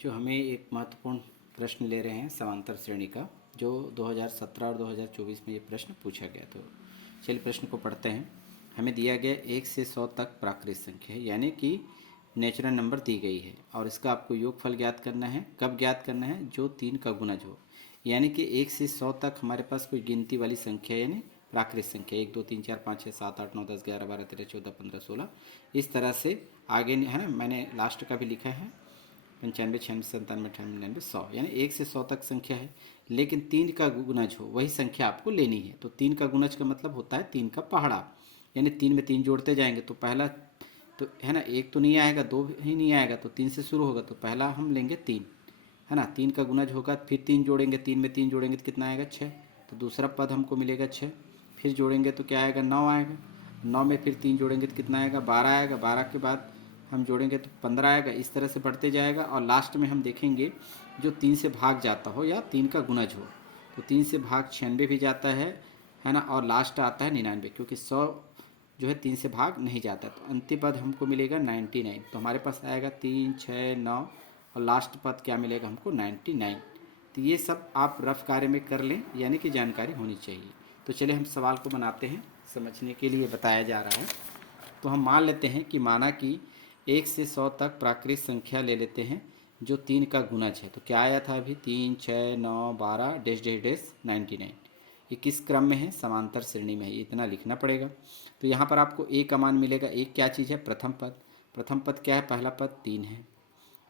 बच्चों, हमें एक महत्वपूर्ण प्रश्न ले रहे हैं समांतर श्रेणी का, जो 2017 और 2024 में ये प्रश्न पूछा गया। तो चलिए प्रश्न को पढ़ते हैं। हमें दिया गया 1 से 100 तक प्राकृत संख्या है, यानी कि नेचुरल नंबर दी गई है, और इसका आपको योगफल ज्ञात करना है। कब ज्ञात करना है? जो 3 का गुणज हो, यानी कि 1 से 100 तक हमारे पास कोई गिनती वाली संख्या यानी प्राकृत संख्या 1 2 3 4 5 6 7 8 9 10 11 12 13 14 15 16 इस तरह से आगे है ना। मैंने लास्ट का भी लिखा है 95 96 97 98 99 100, यानी 1 से 100 तक संख्या है, लेकिन 3 का गुणज हो वही संख्या आपको लेनी है। तो 3 का गुणज का मतलब होता है 3 का पहाड़ा, यानी 3 में 3 जोड़ते जाएंगे तो पहला तो है ना, 1 तो नहीं आएगा, 2 ही नहीं आएगा, तो 3 से शुरू होगा। तो पहला हम लेंगे 3, है ना। 3 का गुणज होगा, फिर 3 जोड़ेंगे, 3 में 3 जोड़ेंगे तो कितना आएगा? 6। तो दूसरा पद हमको मिलेगा 6। फिर जोड़ेंगे तो क्या आएगा? 9 आएगा। 9 में फिर 3 जोड़ेंगे तो कितना आएगा? 12 आएगा। 12 के बाद हम जोड़ेंगे तो 15 आएगा। इस तरह से बढ़ते जाएगा, और लास्ट में हम देखेंगे जो 3 से भाग जाता हो या 3 का गुणज हो। तो 3 से भाग 96 भी जाता है ना, और लास्ट आता है 99, क्योंकि 100 जो है 3 से भाग नहीं जाता। तो अंतिम पद हमको मिलेगा 99। तो हमारे पास आएगा 3 6 9, और लास्ट पद क्या मिलेगा हमको? 99। तो ये सब आप रफ कार्य में कर लें, यानी कि जानकारी होनी चाहिए। तो चलिए हम सवाल को बनाते हैं, समझने के लिए बताया जा रहा है। तो हम मान लेते हैं कि माना कि 1 से 100 तक प्राकृत संख्या ले लेते हैं जो 3 का गुणज है। तो क्या आया था अभी? 3 6 9 12 डैश डैश डैश 99। ये किस क्रम में है? समांतर श्रेणी में है, ये इतना लिखना पड़ेगा। तो यहाँ पर आपको ए का मान मिलेगा। एक क्या चीज़ है? प्रथम पद। प्रथम पद क्या है? पहला पद 3 है।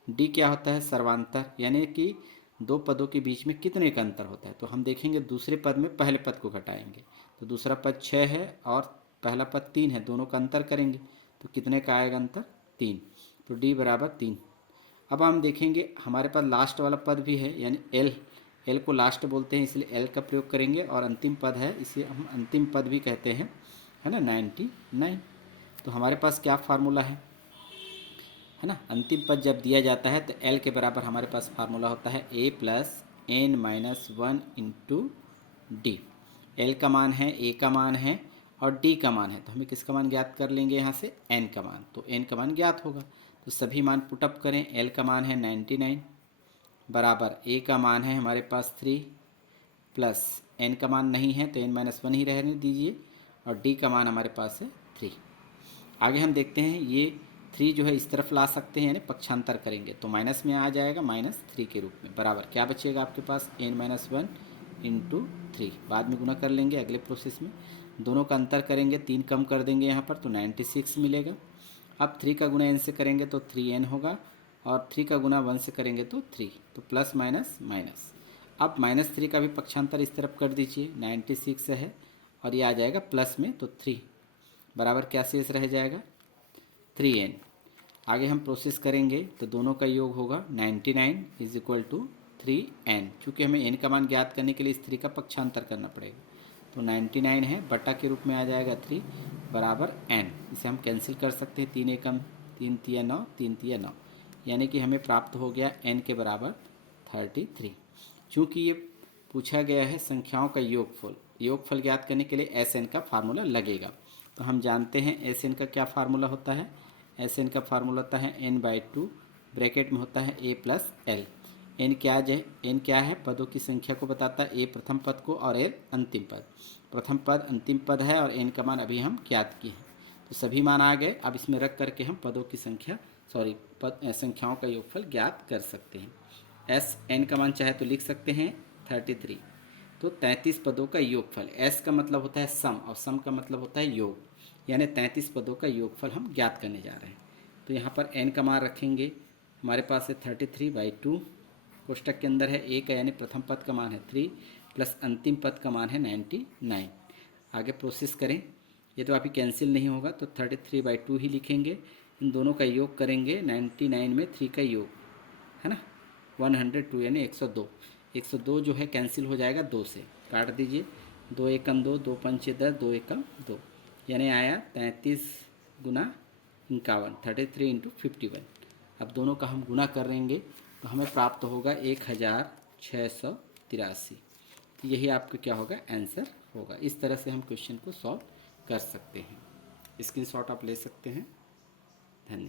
डी क्या होता है? सर्वांतर, यानी कि दो पदों के बीच में कितने का अंतर होता है। तो हम देखेंगे दूसरे पद में पहले पद को घटाएंगे, तो दूसरा पद 6 है और पहला पद 3 है, दोनों का अंतर करेंगे तो कितने का आएगा अंतर? 3। तो डी बराबर 3। अब हम देखेंगे हमारे पास लास्ट वाला पद भी है, यानी एल। एल को लास्ट बोलते हैं, इसलिए एल का प्रयोग करेंगे, और अंतिम पद है इसे हम अंतिम पद भी कहते हैं, है ना, 99। तो हमारे पास क्या फार्मूला है ना, अंतिम पद जब दिया जाता है तो एल के बराबर हमारे पास फार्मूला होता है A plus N minus 1 into D. L का मान है, ए का मान है, और डी का मान है। तो हमें किसका मान ज्ञात कर लेंगे यहाँ से? एन का मान। तो एन का मान ज्ञात होगा, तो सभी मान पुटअप करें। एल का मान है 99 बराबर ए का मान है हमारे पास 3 प्लस एन का मान नहीं है तो एन माइनस 1 ही रहने दीजिए, और डी का मान हमारे पास है 3। आगे हम देखते हैं, ये 3 जो है इस तरफ ला सकते हैं, यानी पक्षांतर करेंगे तो माइनस में आ जाएगा -3 के रूप में। बराबर क्या बचेगा आपके पास? n minus 1 into 3। बाद में गुना कर लेंगे अगले प्रोसेस में, दोनों का अंतर करेंगे, 3 कम कर देंगे यहाँ पर तो 96 मिलेगा। अब 3 का गुना n से करेंगे तो 3n होगा, और 3 का गुना 1 से करेंगे तो 3, तो प्लस माइनस माइनस। अब -3 का भी पक्षांतर इस तरफ कर दीजिए, 96 है और ये आ जाएगा प्लस में, तो 3 बराबर क्या शेष रह जाएगा? 3n। आगे हम प्रोसेस करेंगे तो दोनों का योग होगा 99 इज इक्वल टू 3n। चूँकि हमें n का मान ज्ञात करने के लिए इस 3 का पक्षांतर करना पड़ेगा, तो 99 है बटा के रूप में आ जाएगा 3 बराबर n। इसे हम कैंसिल कर सकते हैं, 3 एकम 3 तिया 9, 3 तिया 9, यानी कि हमें प्राप्त हो गया n के बराबर 33। चूँकि ये पूछा गया है संख्याओं का योगफल, योगफल ज्ञात करने के लिए एस एन का फार्मूला लगेगा। तो हम जानते हैं एस एन का क्या फार्मूला होता है? एस एन का फार्मूला होता है n/2, ब्रैकेट में होता है a प्लस एल। एन क्या है? पदों की संख्या को बताता है, ए प्रथम पद को और एल अंतिम पद। प्रथम पद अंतिम पद है, और एन का मान अभी हम ज्ञात किए हैं, तो सभी मान आ गए। अब इसमें रख करके हम पदों की संख्या संख्याओं का योगफल ज्ञात कर सकते हैं। एस एन का मान चाहे तो लिख सकते हैं 33, तो 33 पदों का योगफल। एस का मतलब होता है सम, और सम का मतलब होता है योग, यानी 33 पदों का योगफल हम ज्ञात करने जा रहे हैं। तो यहाँ पर n का मान रखेंगे, हमारे पास है 33/2, कोष्टक के अंदर है a का, यानी प्रथम पद का मान है 3 प्लस अंतिम पद का मान है 99। आगे प्रोसेस करें, ये तो अभी कैंसिल नहीं होगा, तो 33/2 ही लिखेंगे। इन दोनों का योग करेंगे, 99 में 3 का योग है ना, 102 यानी 102। 102 जो है कैंसिल हो जाएगा 2 से, काट दीजिए, 2 एकम 2, 2 पंचे 10, 2 एकम 2, यानी आया 33 गुना 51, 33 इंटू 51। अब दोनों का हम गुना करेंगे तो हमें प्राप्त होगा 1683। तो यही आपका क्या होगा? आंसर होगा। इस तरह से हम क्वेश्चन को सॉल्व कर सकते हैं। स्क्रीनशॉट आप ले सकते हैं। धन्यवाद।